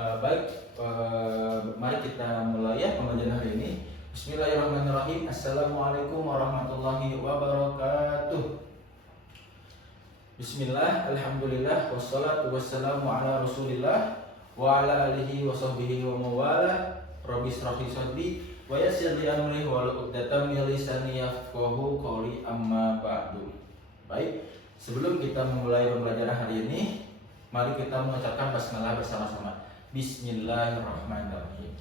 Baik, mari kita mulai ya pembelajaran hari ini. Bismillahirrahmanirrahim. Assalamualaikum warahmatullahi wabarakatuh. Bismillah, alhamdulillah, wassalatu wassalamu ala rasulillah wa ala alihi wa sahbihi wa mawala. Rabbi israh li sadri wa yassir li amri wahlul 'uqdatam min lisani yafqahu qawli, amma ba'du. Baik, sebelum kita memulai pembelajaran hari ini, mari kita mengucapkan basmalah bersama-sama. Bismillahirrahmanirrahim.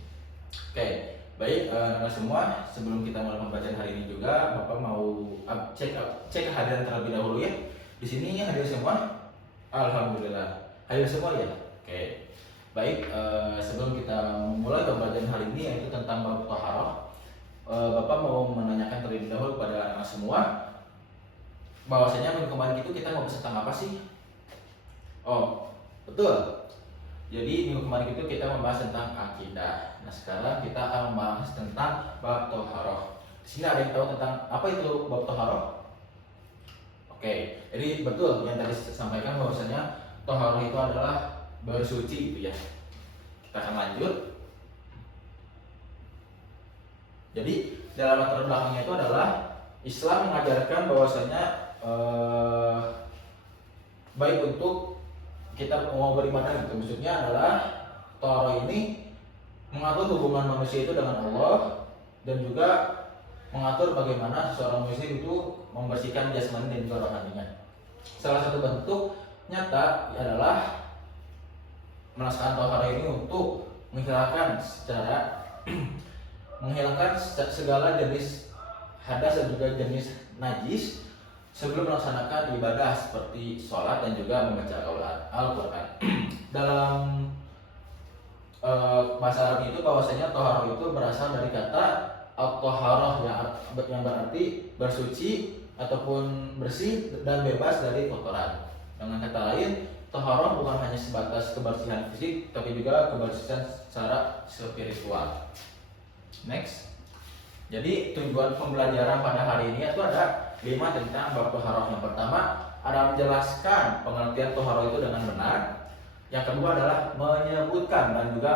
Oke, baik anak semua, sebelum kita mulai pembacaan hari ini juga, Bapak mau cek kehadiran terlebih dahulu ya. Di sini hadir semua? Alhamdulillah. Hadir semua ya? Oke. Baik, sebelum kita mulai pembacaan hari ini yaitu tentang bab taharah, Bapak mau menanyakan terlebih dahulu kepada anak semua bahwasanya minggu kemarin itu kita mau tentang apa sih? Oh, betul. Jadi minggu kemarin itu kita membahas tentang akidah. Nah sekarang kita akan membahas tentang bab taharah. Di sini ada yang tahu tentang apa itu bab taharah? Oke, jadi betul yang tadi saya sampaikan bahwasanya taharah itu adalah bersuci gitu ya. Kita akan lanjut. Jadi dalam latar belakangnya itu adalah Islam mengajarkan bahwasanya baik untuk kita mau beribadah gitu, maksudnya adalah taharah ini mengatur hubungan manusia itu dengan Allah dan juga mengatur bagaimana seorang muslim itu membersihkan jasmani dan juga rohaninya. Salah satu bentuk nyata adalah melaksanakan taharah ini untuk menghilangkan segala jenis hadas dan juga jenis najis sebelum melaksanakan ibadah seperti sholat dan juga membaca Al-Quran. Dalam bahasa Arab itu bahwasanya taharah itu berasal dari kata at-taharah yang berarti bersuci ataupun bersih dan bebas dari kotoran. Dengan kata lain, taharah bukan hanya sebatas kebersihan fisik tapi juga kebersihan secara spiritual. Next. Jadi tujuan pembelajaran pada hari ini itu ada 5 tentang bab taharah. Yang pertama ada menjelaskan pengertian taharah itu dengan benar. Yang kedua adalah menyebutkan dan juga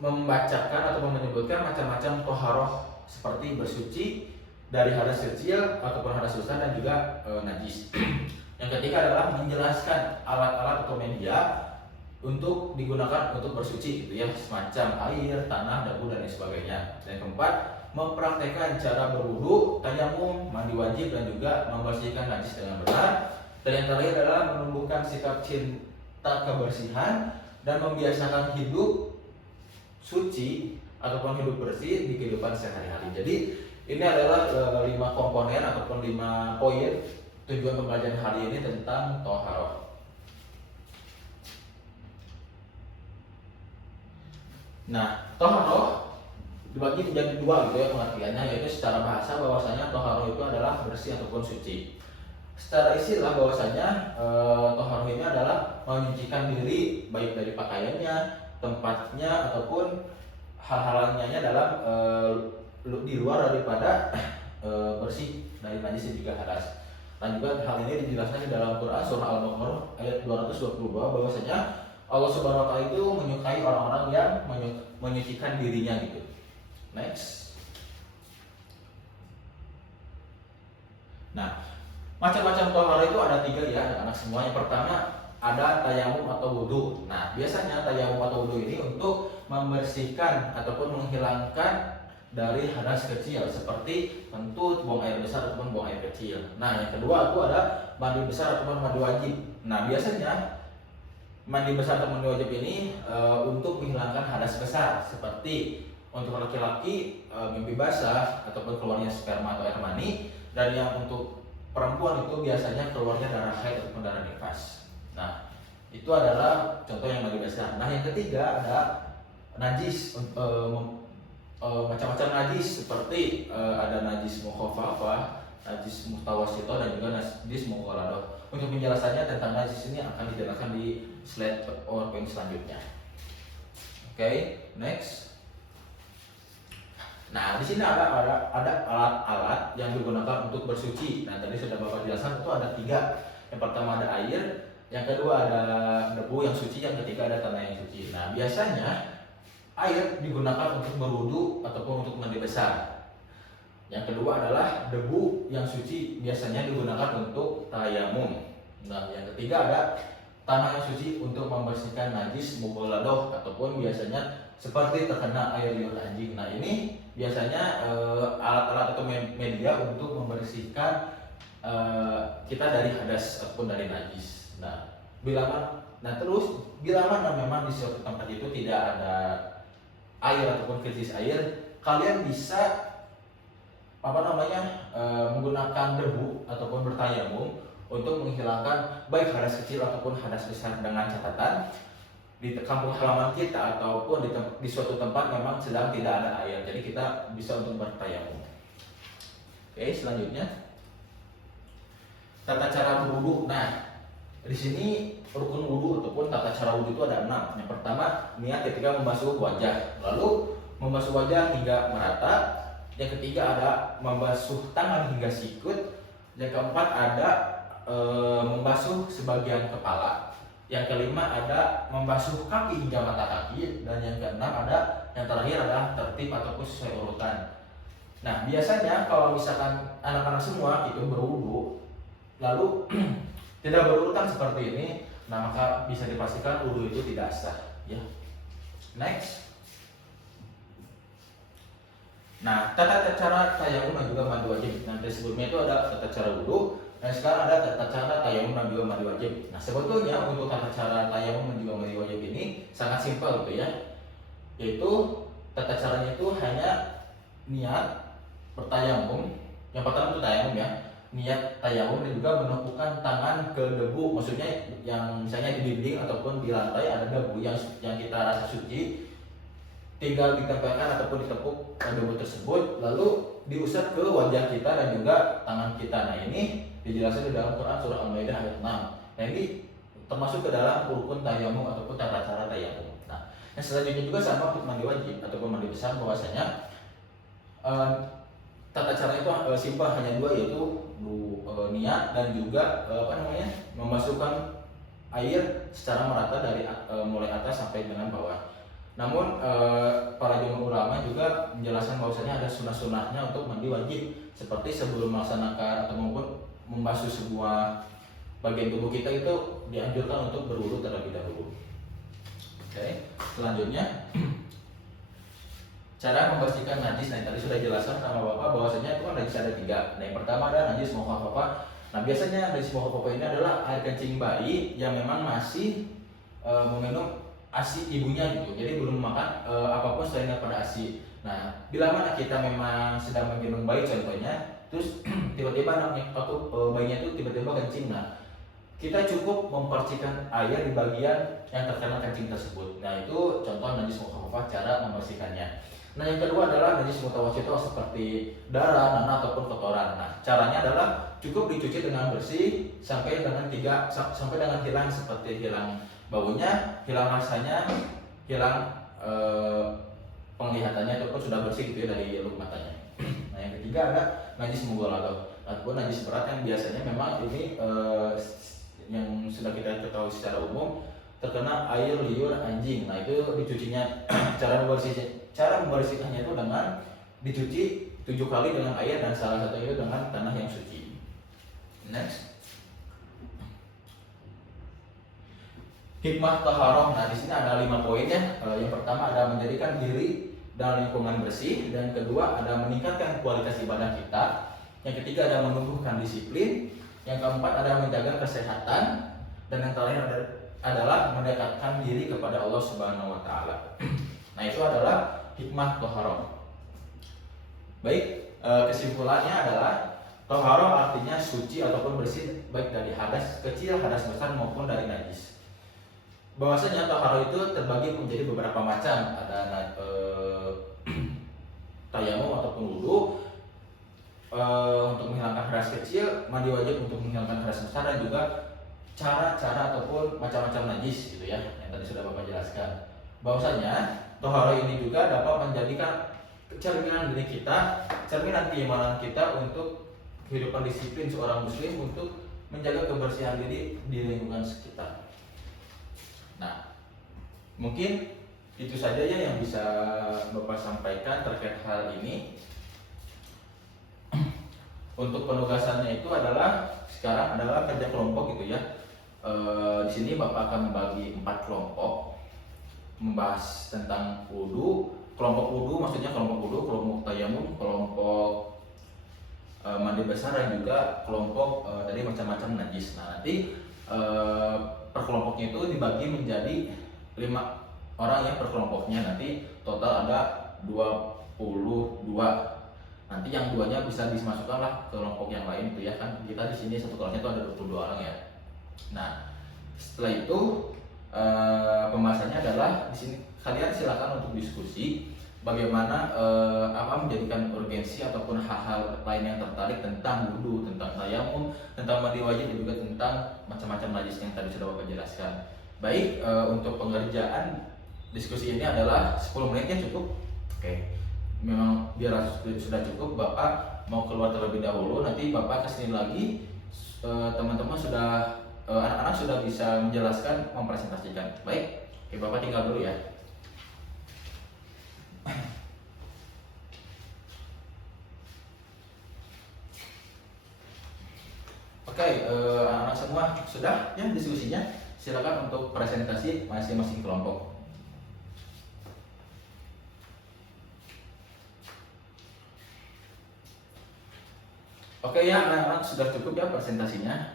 membacakan atau menyebutkan macam-macam taharah seperti bersuci dari hadas kecil ataupun hadas besar dan juga najis. Yang ketiga adalah menjelaskan alat-alat atau media untuk digunakan untuk bersuci gitu ya, semacam air, tanah, debu dan lain sebagainya. Dan yang keempat, mempraktekkan cara berwudu, tayamum, mandi wajib dan juga membersihkan najis dengan benar. Dan yang terakhir adalah menumbuhkan sikap cinta kebersihan dan membiasakan hidup suci ataupun hidup bersih di kehidupan sehari-hari. Jadi ini adalah 5 komponen ataupun 5 poin tujuan pembelajaran hari ini tentang taharah. Nah, taharah dibagi menjadi 2 gitu ya pengertiannya, yaitu secara bahasa bahwasanya taharah itu adalah bersih ataupun suci. Secara istilah bahwasanya taharah ini adalah menyucikan diri baik dari pakaiannya, tempatnya ataupun hal-hal lainnya dalam di luar daripada bersih dari najis dan juga hadas. Dan juga hal ini dijelaskan di dalam Quran surah Al-Baqarah ayat 222 bahwasanya Allah Subhanahu wa taala itu menyukai orang-orang yang menyucikan dirinya gitu. Next. Nah, macam-macam taharah itu ada 3 ya anak-anak semua. Yang pertama ada tayamum atau wudu. Nah, biasanya tayamum atau wudu ini untuk membersihkan ataupun menghilangkan dari hadas kecil seperti kentut, buang air besar ataupun buang air kecil. Nah, yang kedua itu ada mandi besar ataupun mandi wajib. Nah, biasanya mandi besar atau mandi wajib ini untuk menghilangkan hadas besar seperti untuk laki-laki mimpi basah ataupun keluarnya sperma atau air mani, dan yang untuk perempuan itu biasanya keluarnya darah haid ataupun darah nifas. Nah, itu adalah contoh yang mandi besar. Nah, yang ketiga ada najis, macam-macam najis seperti ada najis mukhafafah, najis mutawasito dan juga najis mughaladah. Untuk penjelasannya tentang najis ini akan dijelaskan di slide PowerPoint selanjutnya. Oke, next. Nah, di sini ada alat-alat yang digunakan untuk bersuci. Nah, tadi sudah Bapak jelaskan itu ada 3. Yang pertama ada air, yang kedua ada debu yang suci, yang ketiga ada tanah yang suci. Nah, biasanya air digunakan untuk berwudu ataupun untuk mandi besar. Yang kedua adalah debu yang suci biasanya digunakan untuk tayamum. Nah, yang ketiga ada tanah yang suci untuk membersihkan najis mughaladah ataupun biasanya seperti terkena air liur anjing. Nah, ini biasanya alat-alat atau media untuk membersihkan kita dari hadas ataupun dari najis. Nah, terus bila mana memang di suatu tempat itu tidak ada air ataupun krisis air, kalian bisa menggunakan debu ataupun bertayamum untuk menghilangkan baik hadas kecil ataupun hadas besar, dengan catatan di kampung halaman kita ataupun di suatu tempat memang sedang tidak ada air, jadi kita bisa untuk bertayamum. Oke, selanjutnya tata cara berwudu. Nah, di sini rukun wudu ataupun tata cara wudu itu ada 6. Yang pertama, niat ketika membasuh wajah, lalu membasuh wajah hingga merata. Yang ketiga ada membasuh tangan hingga sikut. Yang keempat ada membasuh sebagian kepala. Yang kelima ada membasuh kaki hingga mata kaki. Dan yang keenam yang terakhir adalah tertib ataupun sesuai urutan. Nah, biasanya kalau misalkan anak-anak semua itu berwudu lalu tidak berurutan seperti ini, nah maka bisa dipastikan wudu itu tidak sah, ya. Next. Nah, tata cara tayamum dan juga mandi wajib. Nanti sebelumnya itu ada tata cara wudu, dan sekarang ada tata cara tayamum dan juga mandi wajib. Nah, sebetulnya untuk tata cara tayamum dan juga mandi wajib ini sangat simpel gitu ya. Yaitu tata caranya itu hanya niat bertayamum. Yang pertama itu tayamum ya. Niat tayamum dan juga menepukkan tangan ke debu, maksudnya yang misalnya di dinding ataupun di lantai ada debu yang kita rasa suci, tinggal ditempelkan ataupun ditepuk debu tersebut lalu diusap ke wajah kita dan juga tangan kita. Nah, ini dijelaskan di dalam Quran surah Al-Maidah ayat 6. Nah, ini termasuk ke dalam rukun tayamum ataupun tata cara tayamum. Nah, yang selanjutnya juga sama untuk mandi wajib ataupun mandi besar, bahwasanya tata cara itu simpel, hanya dua, yaitu niat dan juga membasuhkan air secara merata dari mulai atas sampai dengan bawah. Namun para jumhur ulama juga menjelaskan bahwasanya ada sunnah-sunnahnya untuk mandi wajib, seperti sebelum melaksanakan atau maupun membasuh sebuah bagian tubuh kita itu dianjurkan untuk berwudu terlebih dahulu. Oke, selanjutnya cara membersihkan najis. Nah, tadi sudah jelaskan sama Bapak bahwasanya itu kan najis ada 3. Nah, yang pertama ada najis mukhafafah. Nah, biasanya najis mukhafafah ini adalah air kencing bayi yang memang masih meminum ASI ibunya gitu. Jadi belum makan apapun selain daripada ASI. Nah, bila mana kita memang sedang menggendong bayi contohnya, terus tiba-tiba anaknya atau bayinya itu tiba-tiba kencing. Nah, kita cukup mempercikan air di bagian yang terkena kencing tersebut. Nah, itu contoh najis mukhafafah cara membersihkannya. Nah, yang kedua adalah najis mutawassithah seperti darah, nanah ataupun kotoran. Nah, caranya adalah cukup dicuci dengan bersih sampai dengan hilang, seperti hilang baunya, hilang rasanya, hilang penglihatannya ataupun sudah bersih gitu ya dari lubuk matanya. Nah, yang ketiga ada najis mughaladah ataupun najis berat yang biasanya memang ini yang sudah kita ketahui secara umum terkena air liur anjing. Nah, itu dicucinya cara membersihkannya itu dengan dicuci 7 kali dengan air dan salah satu itu dengan tanah yang suci. Next. Hikmah taharah. Nah, di sini ada 5 poin ya. Yang pertama ada menjadikan diri dan lingkungan bersih, dan kedua ada meningkatkan kualitas ibadah kita. Yang ketiga ada menumbuhkan disiplin. Yang keempat ada menjaga kesehatan, dan yang terakhir adalah mendekatkan diri kepada Allah Subhanahu wa taala. Nah, itu adalah hikmah taharah. Baik, kesimpulannya adalah taharah artinya suci ataupun bersih baik dari hadas kecil, hadas besar maupun dari najis. Bahwasanya taharah itu terbagi menjadi beberapa macam. Ada tayamum ataupun wudu untuk menghilangkan hadas kecil, mandi wajib untuk menghilangkan hadas besar, dan juga cara-cara ataupun macam-macam najis gitu ya, yang tadi sudah Bapak jelaskan. Bahwasanya taharah ini juga dapat menjadikan cerminan diri kita, cerminan keimanan kita untuk kehidupan disiplin seorang muslim untuk menjaga kebersihan diri di lingkungan sekitar. Nah, mungkin itu saja ya yang bisa Bapak sampaikan terkait hal ini. Untuk penugasannya itu adalah sekarang adalah kerja kelompok gitu ya. Di sini Bapak akan membagi 4 kelompok membahas tentang wudu. Kelompok wudu maksudnya kelompok wudu, kelompok tayamum, kelompok mandi besar, dan juga kelompok tadi macam-macam najis. Nah, nanti per kelompoknya itu dibagi menjadi 5 orang ya per kelompoknya. Nanti total ada 22. Nanti yang 2-nya bisa dimasukkan lah ke kelompok yang lain itu ya, kan kita di sini satu kelasnya itu ada 22 orang ya. Nah, setelah itu pembahasannya adalah di sini kalian silakan untuk diskusi bagaimana apa menjadikan urgensi ataupun hal-hal lain yang tertarik tentang wudu, tentang tayamum, tentang mandi wajib, dan juga tentang macam-macam najis yang tadi sudah Bapak jelaskan. Baik, untuk pengerjaan diskusi ini adalah 10 menit ya, cukup. Oke. Memang biar sudah cukup, Bapak mau keluar terlebih dahulu, nanti Bapak kesini lagi, teman-teman sudah anak-anak sudah bisa menjelaskan, mempresentasikan. Baik, oke, Bapak tinggal dulu ya. Oke, anak-anak semua sudah ya diskusinya, silakan untuk presentasi masing-masing kelompok. Oke ya, anak-anak sudah cukup ya presentasinya,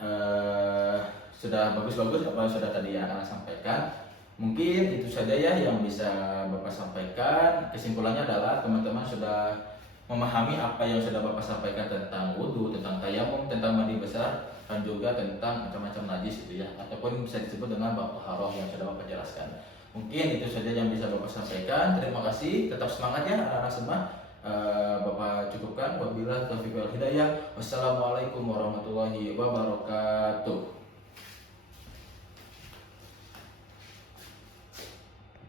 sudah bagus-bagus apa sudah tadi yang anak sampaikan. Mungkin itu saja ya yang bisa Bapak sampaikan. Kesimpulannya adalah teman-teman sudah memahami apa yang sudah Bapak sampaikan tentang wudhu, tentang tayamum, tentang mandi besar, dan juga tentang macam-macam najis itu ya, ataupun bisa disebut dengan bab taharah yang sudah Bapak jelaskan. Mungkin itu saja yang bisa Bapak sampaikan. Terima kasih, tetap semangat ya anak-anak semua. Bapak cukupkan. Wabillahi taufiq wal hidayah. Wassalamualaikum warahmatullahi wabarakatuh.